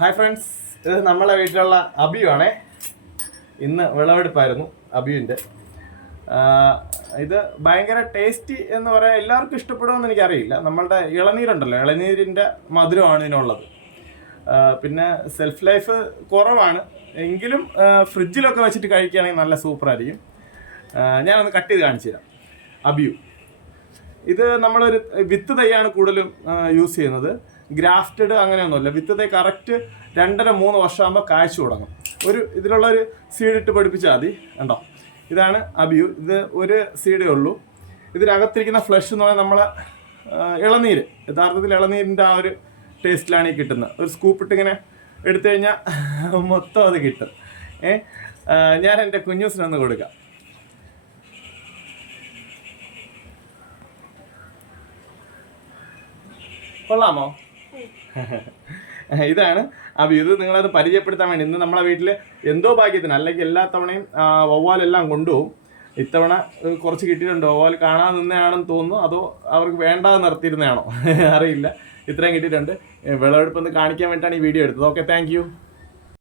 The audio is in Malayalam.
ഹായ് ഫ്രണ്ട്സ്, ഇത് നമ്മളെ വീട്ടിലുള്ള അബിയു ആണേ. ഇന്ന് വിളവെടുപ്പായിരുന്നു അബിയുവിൻ്റെ. ഇത് ഭയങ്കര ടേസ്റ്റി എന്ന് പറയാൻ എല്ലാവർക്കും ഇഷ്ടപ്പെടുമെന്ന് എനിക്കറിയില്ല. നമ്മളുടെ ഇളനീരുണ്ടല്ലോ, ഇളനീരിൻ്റെ മധുരമാണ് ഇതിനുള്ളത്. പിന്നെ സെൽഫ് ലൈഫ് കുറവാണ്, എങ്കിലും ഫ്രിഡ്ജിലൊക്കെ വെച്ചിട്ട് കഴിക്കുകയാണെങ്കിൽ നല്ല സൂപ്പറായിരിക്കും. ഞാനൊന്ന് കട്ട് ചെയ്ത് കാണിച്ചു തരാം. അബിയു ഇത് നമ്മളൊരു വിത്ത് തൈയാണ് കൂടുതലും യൂസ് ചെയ്യുന്നത്. ഗ്രാഫ്റ്റഡ് അങ്ങനെയൊന്നുമില്ല. വിത്ത് തൈ കറക്റ്റ് 2.5-3 വർഷമാകുമ്പോൾ കാഴ്ച തുടങ്ങും. ഇതിലുള്ളൊരു സീഡിട്ട് പഠിപ്പിച്ചാൽ മതി. കണ്ടോ, ഇതാണ് അബിയു. ഇത് ഒരു സീഡേ ഉള്ളൂ. ഇതിനകത്തിരിക്കുന്ന ഫ്ലഷ് എന്ന് പറഞ്ഞാൽ നമ്മളെ ഇളനീര്, യഥാർത്ഥത്തിൽ ഇളനീരിൻ്റെ ആ ഒരു ടേസ്റ്റിലാണ് ഈ കിട്ടുന്നത്. ഒരു സ്കൂപ്പിട്ട് ഇങ്ങനെ എടുത്തു കഴിഞ്ഞാൽ മൊത്തം അത് കിട്ടും. ഞാൻ എൻ്റെ കുഞ്ഞൂസിനൊന്ന് കൊടുക്കാം. കൊള്ളാമോ? ഇതാണ് അബിയു. ഇത് നിങ്ങളത് പരിചയപ്പെടുത്താൻ വേണ്ടി ഇന്ന് നമ്മളെ വീട്ടിൽ എന്തോ ഭാഗ്യത്തിന്, അല്ലെങ്കിൽ എല്ലാ തവണയും വവ്വാലെല്ലാം കൊണ്ടുപോകും. ഇത്തവണ കുറച്ച് കിട്ടിയിട്ടുണ്ട്. വവ്വാൽ കാണാൻ നിന്നതാണെന്ന് തോന്നുന്നു, അതോ അവർക്ക് വേണ്ടാതെ നിർത്തിയിരുന്നതാണോ അറിയില്ല. ഇത്രയും കിട്ടിയിട്ടുണ്ട്. വിളവെടുപ്പൊന്ന് കാണിക്കാൻ വേണ്ടിയിട്ടാണ് ഈ വീഡിയോ എടുത്തത്. Okay, thank you.